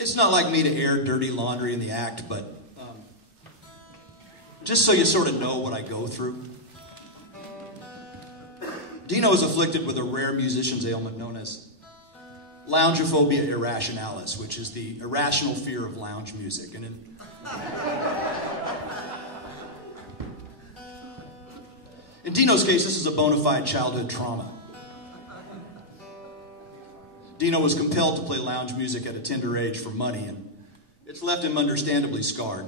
It's not like me to air dirty laundry in the act, but just so you sort of know what I go through. Dino is afflicted with a rare musician's ailment known as loungeophobia irrationalis, which is the irrational fear of lounge music. And in Dino's case, this is a bona fide childhood trauma. Dino was compelled to play lounge music at a tender age for money, and it's left him understandably scarred.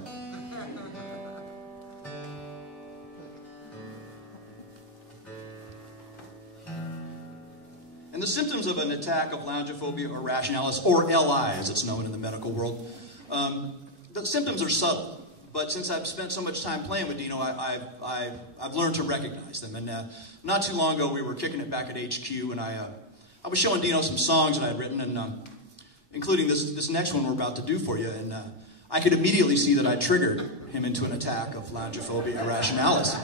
And the symptoms of an attack of loungeophobia irrationalis, or LI as it's known in the medical world, the symptoms are subtle. But since I've spent so much time playing with Dino, I've learned to recognize them. And not too long ago, we were kicking it back at HQ, and I was showing Dino some songs that I had written, and including this next one we're about to do for you. And I could immediately see that I triggered him into an attack of loungeophobia irrationalis.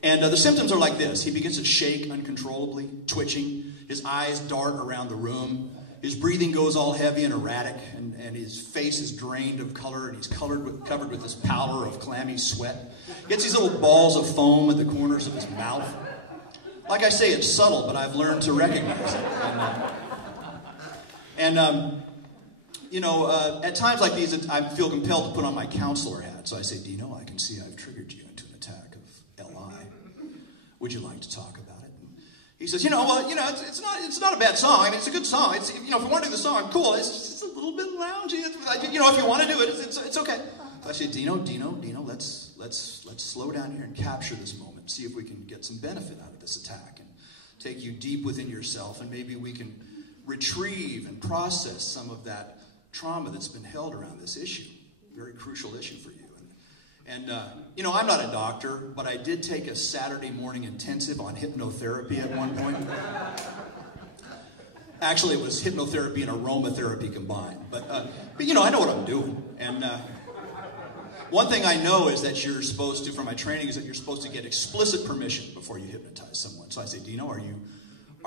And the symptoms are like this. He begins to shake uncontrollably, twitching. His eyes dart around the room. His breathing goes all heavy and erratic, and his face is drained of color, and he's covered with this powder of clammy sweat. He gets these little balls of foam at the corners of his mouth. Like I say, it's subtle, but I've learned to recognize it. At times like these, I feel compelled to put on my counselor hat. So I say, Dino, I can see I've triggered you into an attack of LI. Would you like to talk about it? And he says, it's not a bad song. I mean, it's a good song. It's, if you want to do the song, cool. It's just a little bit loungy. If you want to do it, it's okay. So I say, Dino, let's slow down here and capture this moment. See if we can get some benefit out of this attack and take you deep within yourself, and maybe we can retrieve and process some of that trauma that's been held around this issue. Very crucial issue for you. And I'm not a doctor, but I did take a Saturday morning intensive on hypnotherapy at one point. Actually, it was hypnotherapy and aromatherapy combined. But I know what I'm doing. And one thing I know is that you're supposed to, from my training, is that you're supposed to get explicit permission before you hypnotize someone. So I say, Dino, are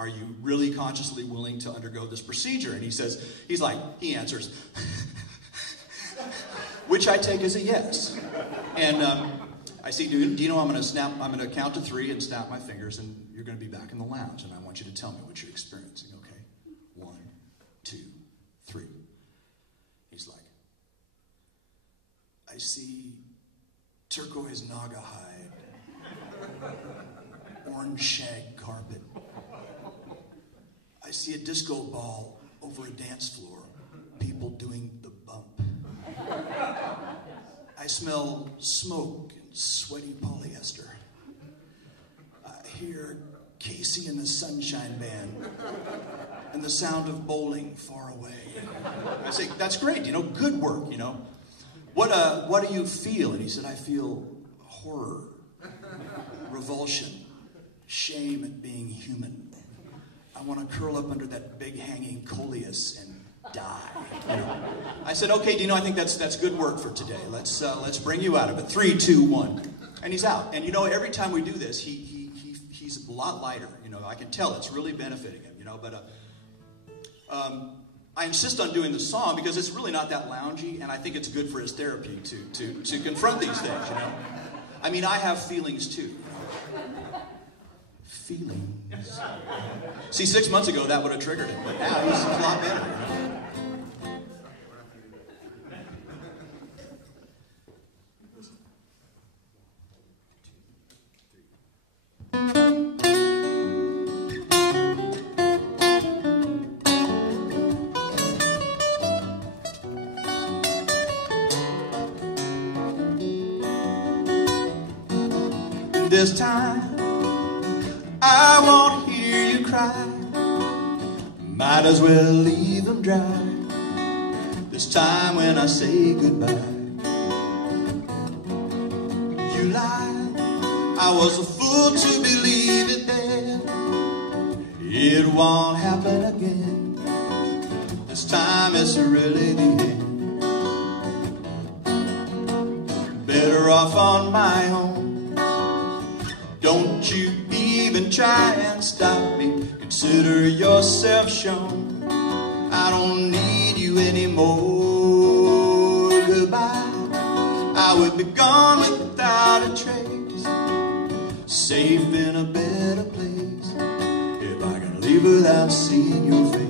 you really consciously willing to undergo this procedure? And he answers, which I take as a yes. And I say, Dino, I'm going to count to 3 and snap my fingers, and you're going to be back in the lounge, and I want you to tell me what you're experiencing, okay? 1, 2, 3. He's like, I see turquoise naga hide, orange shag carpet. I see a disco ball over a dance floor, people doing the bump. I smell smoke and sweaty polyester. I hear Casey and the Sunshine Band and the sound of bowling far away. I say, that's great, good work, What do you feel? And he said, I feel horror, revulsion, shame at being human. I want to curl up under that big hanging coleus and die. I said, okay, Dino, I think that's good work for today. Let's bring you out of it. 3, 2, 1. And he's out. And every time we do this, he's a lot lighter. I can tell it's really benefiting him, but I insist on doing the song because it's really not that loungy, and I think it's good for his therapy to confront these things, I mean, I have feelings too. Feelings. See, 6 months ago that would have triggered him, but now he's a lot better. This time I won't hear you cry. Might as well leave them dry. This time when I say goodbye. You lied, I was a fool to believe it then. It won't happen again. This time it's really the end. Better off on my own. Don't you even try and stop me. Consider yourself shown. I don't need you be gone without a trace, safe in a better place, if I can leave without seeing your face.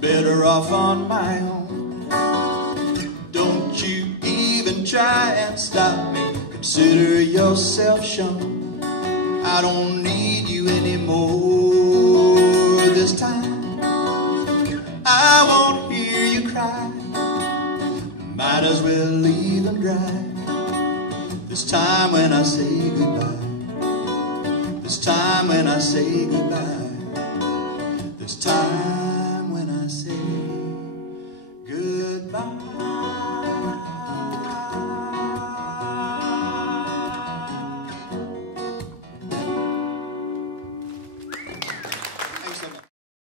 Better off on my own. Don't you even try and stop me. Consider yourself shown. I don't need you anymore this time. I won't hear you cry. Might as well leave them dry. This time when I say goodbye. This time when I say goodbye. This time